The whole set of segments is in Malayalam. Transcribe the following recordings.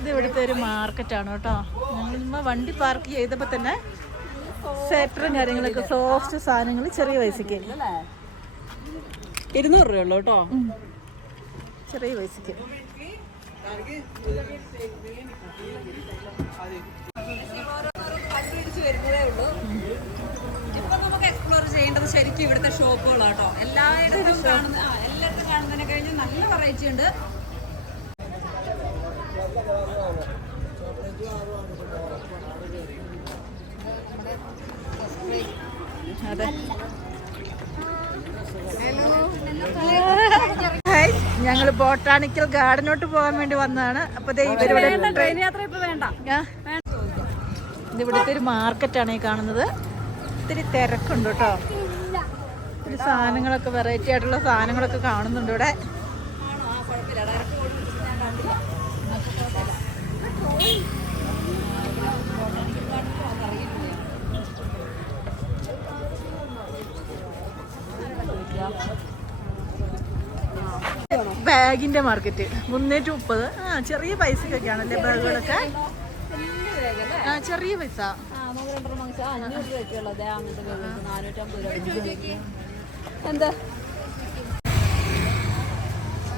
ഇത് ഇവിടുത്തെ ഒരു മാർക്കറ്റാണ് കേട്ടോ. ഞങ്ങൾ വണ്ടി പാർക്ക് ചെയ്തപ്പോൾ തന്നെ സെറ്ററും കാര്യങ്ങളൊക്കെ സോഫ്റ്റ് സാധനങ്ങൾ ചെറിയ പൈസക്ക്. ഇരുന്നൂറ് രൂപ ഉള്ളു കേട്ടോ. ചെറിയ എക്സ്പ്ലോർ ചെയ്യേണ്ടത് ശരിക്കും ഇവിടുത്തെ ഷോപ്പുകളാട്ടോ എല്ലായിടത്തും കാണുന്ന എല്ലായിടത്തും കാണുന്നതിനെ കഴിഞ്ഞ് നല്ല വെറൈറ്റി ഉണ്ട്. അതെ. ഞങ്ങൾ ബോട്ടാണിക്കൽ ഗാർഡനോട്ട് പോകാൻ വേണ്ടി വന്നതാണ്. അപ്പൊ ട്രെയിൻ യാത്ര ഇപ്പൊ വേണ്ട. ആ. ഇവിടുത്തെ ഒരു മാർക്കറ്റാണ് ഈ കാണുന്നത്. ഇത്തിരി തിരക്കുണ്ട് കേട്ടോ. ഒരു സാധനങ്ങളൊക്കെ വെറൈറ്റി ആയിട്ടുള്ള സാധനങ്ങളൊക്കെ കാണുന്നുണ്ട് ഇവിടെ. Thank ആ ബാഗിന്റെ മാർക്കറ്റ്. മുന്നൂറ്റി മുപ്പത്. ആ ചെറിയ പൈസക്കൊക്കെയാണല്ലേ ബാഗുകളൊക്കെ? ആ ചെറിയ പൈസ. എന്താ?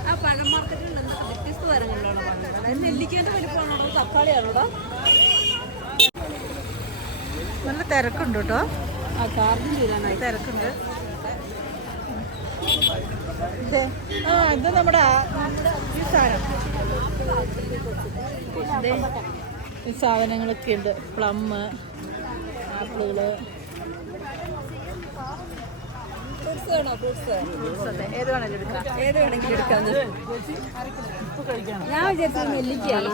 ആ പഴം മാർക്കറ്റിൽ നിന്ന് വ്യത്യസ്ത തരങ്ങളിലുള്ള പഴങ്ങൾ? അത് നെല്ലിക്കേന്റെ വലിപ്പമാണോ തക്കാളിയാണോടാ നല്ല തിരക്കുണ്ട് കേട്ടോ. ആ ചാർജും തിരക്കുണ്ട്. ദേ, ആ ഇത് നമ്മുടെ നമ്മുടെ ഈ സാധനം. ഈ സാധനങ്ങളൊക്കെ ഉണ്ട്. പ്ലം ആപ്പിളുകൾ ഫ്രൂട്ട്സ് വേണോ? ഫ്രൂട്ട്സ്. ഫ്രൂട്ട്സ് അതെ ഏത് വേണേലും എടുക്കാം. ഏത് വേണമെങ്കിലും എടുക്കാം. ഞാൻ വിചാരിച്ചത് നെല്ലിക്കാണ്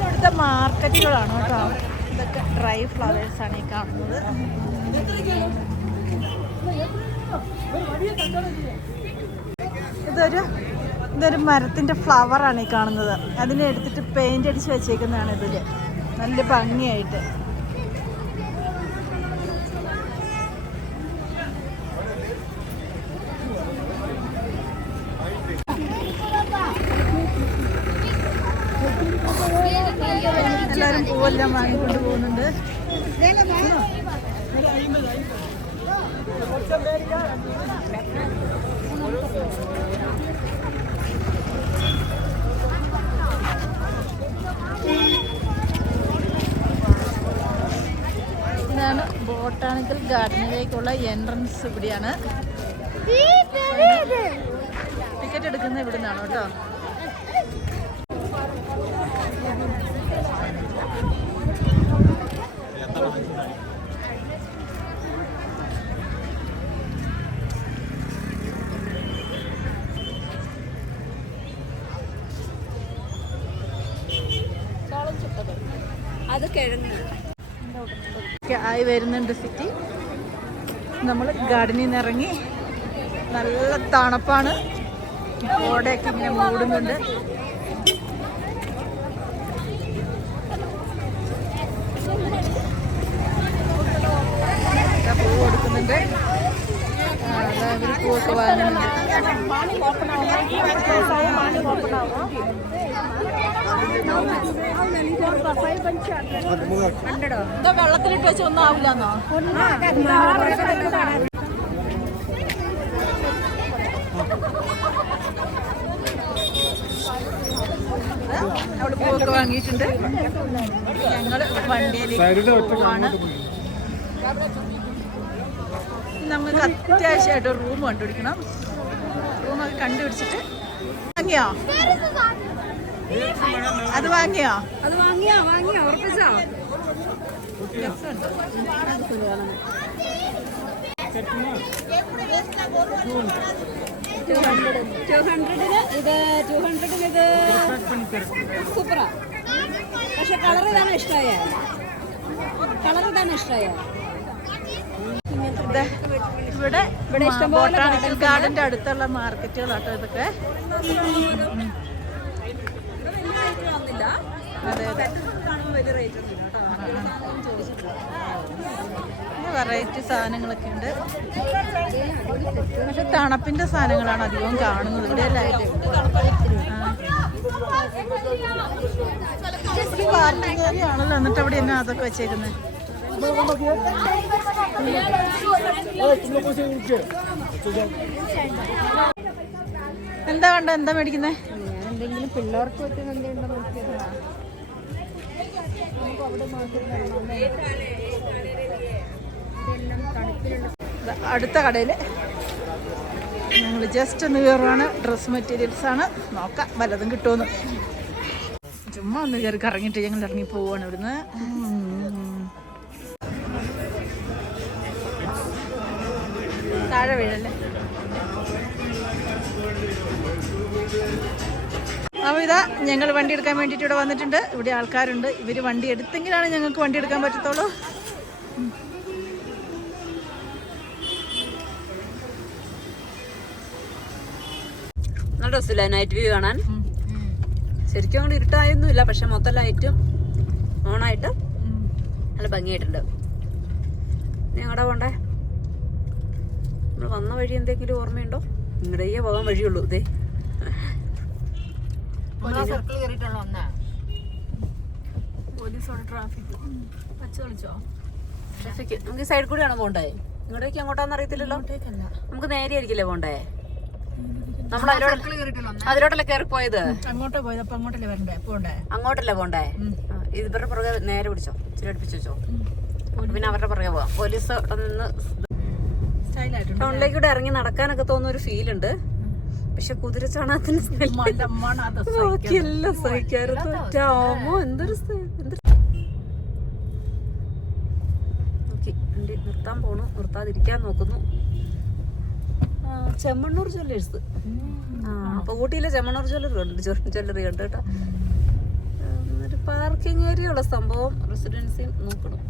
ഇവിടുത്തെ മാർക്കറ്റുകളാണ് കേട്ടോ. ഇതൊക്കെ ഡ്രൈ ഫ്ലവേഴ്സ് ആണ് ഈ കാണുന്നത്. ഇതൊരു ഇതൊരു മരത്തിന്റെ ഫ്ലവറാണ് ഈ കാണുന്നത്. അതിനെ എടുത്തിട്ട് പെയിന്റ് അടിച്ച് വെച്ചേക്കുന്നതാണ് ഇതിൽ. നല്ല ഭംഗിയായിട്ട്. ബോട്ടാണിക്കൽ ഗാർഡനിലേക്കുള്ള എൻട്രൻസ് ഇവിടെയാണ്. ടിക്കറ്റ് എടുക്കുന്നത് ഇവിടെ നിന്നാണ് കേട്ടോ. അത് കിഴങ്ങ്. വരുന്നുണ്ട് സിറ്റി നമ്മൾ ഗാർഡനിൽ നിന്ന് ഇറങ്ങി. നല്ല തണുപ്പാണ്. ഓടയൊക്കെ ഇങ്ങനെ മൂടുന്നുണ്ട് ഇതാ പൂ കൊടുക്കുന്നുണ്ട് ആ, അതാ ഇവർ പൂവൊക്കെ വാങ്ങുന്നുണ്ട് ഇതാ വെള്ളത്തിലിട്ട് വെച്ച് ഒന്നും ആവില്ലെന്നോ? അവൾ പൂവൊക്കെ വാങ്ങിയിട്ടുണ്ട്. ഞങ്ങൾ വണ്ടിയിലേക്ക് പോവാണ്. നമുക്ക് അത്യാവശ്യമായിട്ട് ഒരു റൂം കണ്ടുപിടിക്കണം. റൂമൊക്കെ കണ്ടുപിടിച്ചിട്ട് വാങ്ങിയോ? അത് വാങ്ങിയോ? അത് വാങ്ങിയോ വാങ്ങിയോ? ഉറപ്പിച്ചോ? ടു ഹൺഡ്രഡിന് ഇത് ടു ഹൺഡ്രഡിന് ഇത് സൂപ്പറാ പക്ഷെ കളർ ഇതാണ് ഇഷ്ടമായ. കളർ ഇതാണ് ഇഷ്ടമായ. ഇവിടെ ഇവിടെ ഇഷ്ടംപോലെ ഗാർഡന്റെ അടുത്തുള്ള മാർക്കറ്റുകളാട്ടോ ഇതൊക്കെ ഇവിടെ വലിയ റേറ്റ് ആവുന്നില്ല അതെ അതെ കാണുമ്പോൾ വലിയ റേറ്റ് ഒന്നുമില്ല കേട്ടോ ചോദിച്ചിട്ടില്ല വെറൈറ്റി സാധനങ്ങളൊക്കെ ഉണ്ട് പക്ഷെ തണുപ്പിന്റെ സാധനങ്ങളാണ് അധികവും കാണുന്നത്. ഇവിടെ ലൈറ്റ് ആണല്ലോ എന്നിട്ട് അവിടെ എന്നാ അതൊക്കെ വെച്ചേക്കുന്നത് എന്താ വേണ്ട എന്താ മേടിക്കുന്നേ? പിള്ളേർക്ക് പറ്റുന്ന അടുത്ത കടയിൽ ഞങ്ങൾ ജസ്റ്റ് ഒന്ന് കയറുവാണ് ഡ്രസ് മെറ്റീരിയൽസ് ആണ്. നോക്കാം. വല്ലതും കിട്ടുമെന്ന് ചുമ്മാ ഒന്ന് കയറി കറങ്ങിയിട്ട് ഞങ്ങൾ ഇറങ്ങി പോവാണ് ഇവിടുന്ന്. താഴെ വീഴല്ലേ? അപ്പോൾ ഇതാ ഞങ്ങൾ വണ്ടി എടുക്കാൻ വേണ്ടിയിട്ട് ഇവിടെ വന്നിട്ടുണ്ട്. ഇവിടെ ആൾക്കാരുണ്ട്. ഇവർ വണ്ടി എടുത്തെങ്കിലാണ് ഞങ്ങൾക്ക് വണ്ടി എടുക്കാൻ പറ്റത്തുള്ളൂ. നല്ല നൈറ്റ് വ്യൂ കാണാൻ? ശരിക്കും അങ്ങോട്ട് ഇരുട്ടായൊന്നുമില്ല. പക്ഷെ മൊത്തം ലൈറ്റും ഓണായിട്ട് നല്ല ഭംഗിയായിട്ടുണ്ട്. ഞങ്ങളുടെ പോണ്ടേ? നമ്മൾ വന്ന വഴി എന്തെങ്കിലും ഓർമ്മയുണ്ടോ? നിങ്ങളുടെ പോകാൻ വഴിയുള്ളൂ. ഇതേ സർക്കിൾ കയറിയിട്ടുള്ള ഒന്നാ. പോലീസോടെ ട്രാഫിക് പച്ച കളിച്ചോ ട്രാഫിക് നമുക്ക് സൈഡിൽ കൂടിയാണോ പോണ്ടേ? ഇങ്ങോട്ടേക്ക് അങ്ങോട്ടാന്ന് അറിയത്തില്ലല്ലോ? നമുക്ക് നേരെ ആയിരിക്കില്ലേ പോണ്ടേ? നമ്മൾ അതിലോട്ടല്ലേ കയറി പോയത് അങ്ങോട്ടേ പോയത്. അപ്പൊ അങ്ങോട്ടല്ലേ വരണ്ടേ? പോണ്ടേ? അങ്ങോട്ടല്ലേ പോണ്ടേ? ഇവരുടെ പുറകെ നേരെ പിടിച്ചോ. ഇച്ചിരി അടുപ്പിച്ച് വെച്ചോ. പിന്നെ അവരുടെ പുറകെ പോവാം. പോലീസ് അവിടെ നിന്ന് ടൗണിലേക്ക് ഇറങ്ങി നടക്കാനൊക്കെ തോന്നുന്ന ഒരു ഫീൽ ഉണ്ട്. പക്ഷെ കുതിര ചാണകത്തിന് ബാക്കിയെല്ലാം സഹിക്കാറുണ്ട് എന്തൊരു വണ്ടി നിർത്താൻ പോണു. നിർത്താതിരിക്കാൻ നോക്കുന്നു. ചെമ്മണ്ണൂർ ജ്വല്ലേഴ്സ്. ആ അപ്പൊ ഊട്ടിയിലെ ചെമ്മണ്ണൂർ ജ്വല്ലറി ഉണ്ട് ജ്വല്ലറി ഉണ്ട് കേട്ടോ. ഒരു പാർക്കിംഗ് ഏരിയ ഉള്ള സംഭവം റെസിഡൻസിയും നോക്കണം.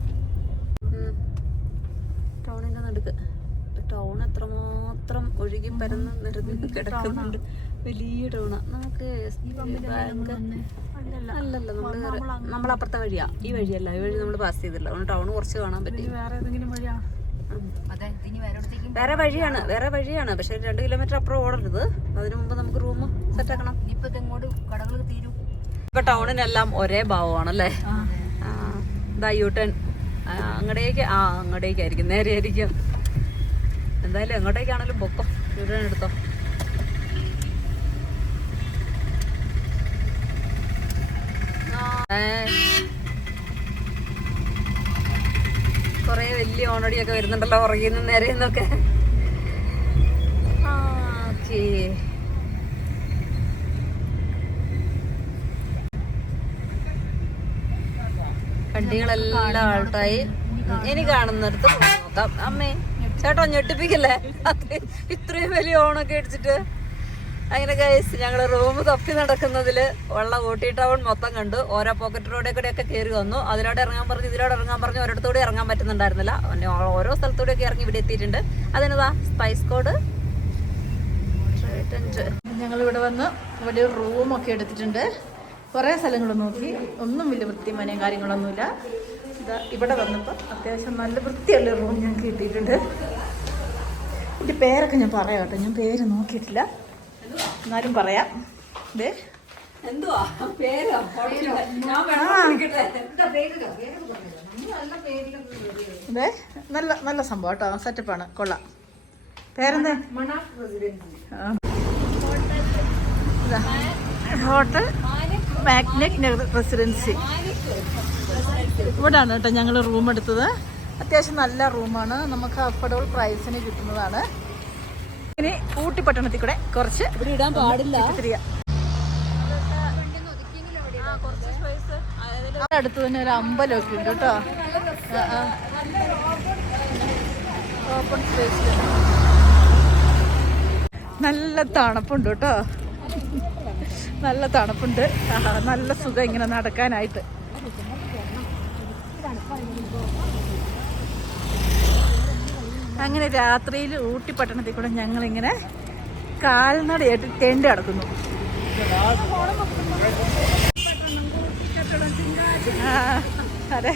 ടൗൺ എത്രമാത്രം ഒഴുകി പരന്ന് നിരതി കിടക്കുന്നുണ്ട്. വലിയ ടൗണാ നമുക്ക് ബാങ്ക് അല്ലല്ല. നമ്മൾ നമ്മളപ്പുറത്തെ വഴിയാ. ഈ വഴിയല്ല. ഈ വഴി നമ്മൾ പാസ് ചെയ്തില്ല അതുകൊണ്ട് ടൗൺ കുറച്ച് കാണാൻ പറ്റി. വേറെ ഏതെങ്കിലും വഴിയാ? വേറെ വഴിയാണ്. വേറെ വഴിയാണ്. പക്ഷെ രണ്ട് കിലോമീറ്റർ അപ്പുറം ഓടരുത്. അതിനു മുമ്പ് നമുക്ക് റൂം സെറ്റ് ആക്കണം. ഇപ്പൊ ടൗണിനെല്ലാം ഒരേ ഭാവമാണല്ലേ? ആ, ദാ യൂട്ടൺ അങ്ങടേക്ക് ആ അങ്ങടേക്കായിരിക്കും. നേരെ ആയിരിക്കും എന്തായാലും എങ്ങോട്ടേക്കാണെങ്കിലും പൊക്കോ. ഇവിടെ എടുത്തോ. കൊറേ വലിയ ഓണടിയൊക്കെ വരുന്നുണ്ടല്ലോ പുറകിൽ നിന്ന് നേരെ നിന്നൊക്കെ. ഓക്കേ. വണ്ടികളെല്ലാം ആൾട്ടായി. ഇനി കാണുന്നിടത്ത് നോക്കാം. അമ്മേ. ചേട്ടോ ഞെട്ടിപ്പിക്കല്ലേ? ഇത്രയും വലിയ ഓണൊക്കെ അടിച്ചിട്ട് അങ്ങനെ കഴിച്ച് ഞങ്ങൾ റൂം തപ്പി നടക്കുന്നതിൽ ഉള്ള ഊട്ടി ടൗൺ മൊത്തം കണ്ടു. ഓരോ പോക്കറ്റ് റോഡിൽ കൂടെ ഒക്കെ കയറി വന്നു. അതിലൂടെ ഇറങ്ങാൻ പറഞ്ഞു ഇതിലൂടെ ഇറങ്ങാൻ പറഞ്ഞു ഒരിടത്തൂടെ ഇറങ്ങാൻ പറ്റുന്നുണ്ടായിരുന്നില്ല. പിന്നെ ഓരോ സ്ഥലത്തൂടെ ഒക്കെ ഇറങ്ങി ഇവിടെ എത്തിയിട്ടുണ്ട്. അതിനതാ? സ്പൈസ് കോഡ് ഞങ്ങൾ ഇവിടെ വന്ന് വലിയ റൂമൊക്കെ എടുത്തിട്ടുണ്ട്. കുറേ സ്ഥലങ്ങൾ നോക്കി. ഒന്നും വലിയ വൃത്തിമാനയും കാര്യങ്ങളൊന്നുമില്ല. ഇതാ ഇവിടെ വന്നപ്പോൾ അത്യാവശ്യം നല്ല വൃത്തിയുള്ള റൂം ഞങ്ങൾക്ക് കിട്ടിയിട്ടുണ്ട്. ഇതിന്റെ പേരൊക്കെ ഞാൻ പറയാം കേട്ടോ. ഞാൻ പേര് നോക്കിയിട്ടില്ല. എന്നാലും പറയാം. ഇതേ എന്തുവാ? പേരോ? ഞാൻ ഇതേ നല്ല നല്ല സംഭവം കേട്ടോ. സെറ്റപ്പാണ് കൊള്ളാം. പേരെന്താ? Hotel magnet residency. ഇവിടാണ് കേട്ടോ ഞങ്ങൾ റൂം എടുത്തത്. അത്യാവശ്യം നല്ല റൂമാണ്. നമുക്ക് അഫോർഡബിൾ പ്രൈസിന് കിട്ടുന്നതാണ്. ഇനി ഊട്ടി പട്ടണത്തിൽ കൂടെ കുറച്ച് ഇവിടെ ഇടാൻ പാടില്ല. അടുത്ത് തന്നെ ഒരു അമ്പലമൊക്കെ ഉണ്ട് കേട്ടോ. ഓപ്പൺ സ്പേസ് നല്ല തണുപ്പുണ്ട് കേട്ടോ. നല്ല തണുപ്പുണ്ട്. നല്ല സുഖം ഇങ്ങനെ നടക്കാനായിട്ട്. അങ്ങനെ രാത്രിയിൽ ഊട്ടി പട്ടണത്തിൽ കൂടെ ഞങ്ങളിങ്ങനെ കാൽനടയായിട്ട് തെണ്ടി കിടക്കുന്നു അതെ.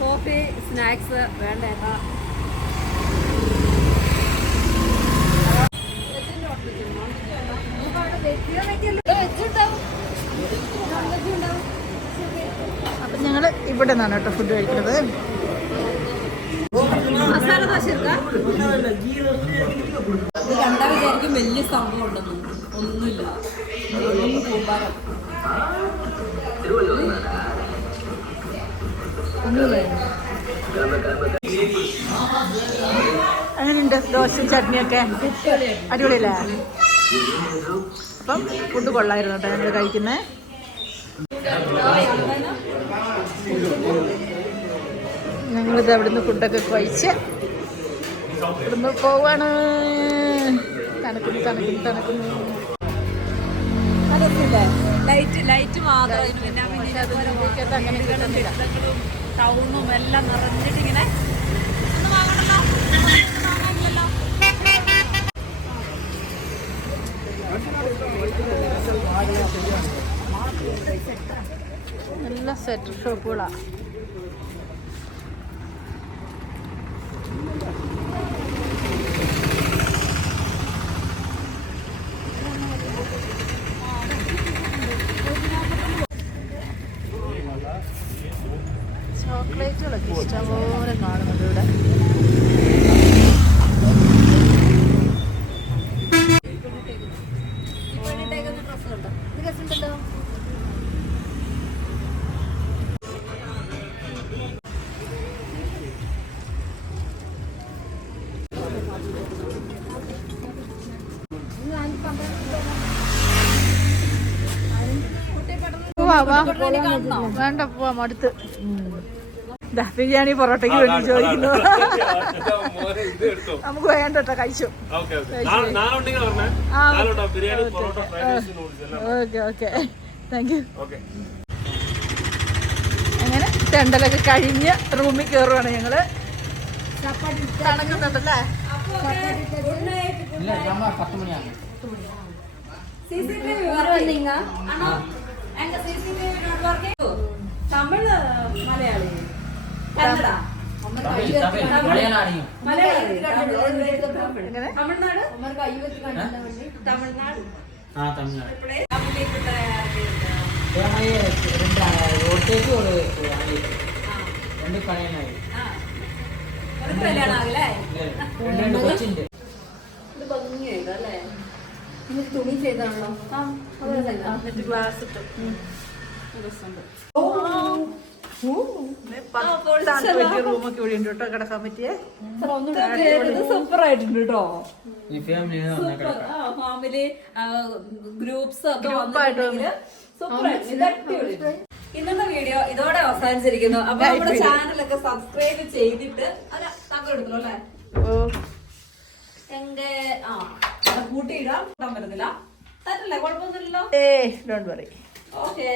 കോഫി സ്നാക്സ് വേണ്ട അപ്പൊ ഞങ്ങൾ ഇവിടെ നിന്നാണ് കേട്ടോ ഫുഡ് കഴിക്കുന്നത്. മസാല ദോശ എടുക്കാം ഇത് കണ്ടാ വിചാരിക്കും വലിയ സംഭവം ഉണ്ടെന്ന്. ഒന്നുമില്ല. അങ്ങനെയുണ്ട് ദോശയും ചട്നിയൊക്കെ? അടിപൊളിയല്ലേ? അപ്പം ഫുഡ് കൊള്ളായിരുന്നു കേട്ടോ ഞങ്ങൾ കഴിക്കുന്നത് ഞങ്ങളിത് അവിടുന്ന് ഫുഡൊക്കെ കഴിച്ച് ഇവിടുന്ന് പോവാണ്. തണുക്കുന്നു തണുക്കുന്നു തണുക്കുന്നു. ലൈറ്റ് ലൈറ്റ് മാത്രം അങ്ങനെ കിട്ടുന്നില്ല. ടൗണും എല്ലാം നിറഞ്ഞിട്ട് ഇങ്ങനെ നല്ല സെറ്റ് ഷോപ്പുകളാണ് വാ വേണ്ട പോവാം അടുത്ത് ദാ, ബിരിയാണി പൊറോട്ടയ്ക്ക് വേണ്ടി ചോദിക്കുന്നു. നമുക്ക് വേണ്ട കേട്ടോ കഴിച്ചു. Okay. Okay. Thank you okay അങ്ങനെ തെണ്ടലൊക്കെ കഴിഞ്ഞ് റൂമിൽ കയറുവാണ് ഞങ്ങൾ. സി തമിഴ് മലയാളി കന്നഡ മലയാളം. മലയാളി എങ്ങനെ തമിഴ്നാട്? തമിഴ്നാട്? രണ്ട് റോട്ടേക്ക് ഒരു രണ്ട് തുണി ചെയ്താണല്ലോ? ആ അത് രസമില്ല. ഗ്ലാസ് ഇട്ടു. രസമുണ്ട്. റൂമൊക്കെ ഇവിടെ ഉണ്ട് കേട്ടോ കിടക്കാൻ പറ്റിയേ. ഇത് സൂപ്പർ ആയിട്ടുണ്ട് കേട്ടോ. ഈ ഫാമിലി ഗ്രൂപ്പ്സ് ഒക്കെ സൂപ്പർ ആയിട്ട്. ഇന്നത്തെ വീഡിയോ ഇതോടെ അവസാനിച്ചിരിക്കുന്നു. അപ്പൊ നമ്മുടെ ചാനലൊക്കെ സബ്സ്ക്രൈബ് ചെയ്തിട്ട് അല്ല താങ്കൾ എടുത്തോ അല്ലേ? ഓ. എന്റെ ആ. കൂട്ടിയിടാം. കൂട്ടാൻ പറ്റത്തില്ല. തരല്ലേ കുഴപ്പമൊന്നുമില്ലല്ലോ? ഏ ഡോണ്ട് വറി ഓക്കെ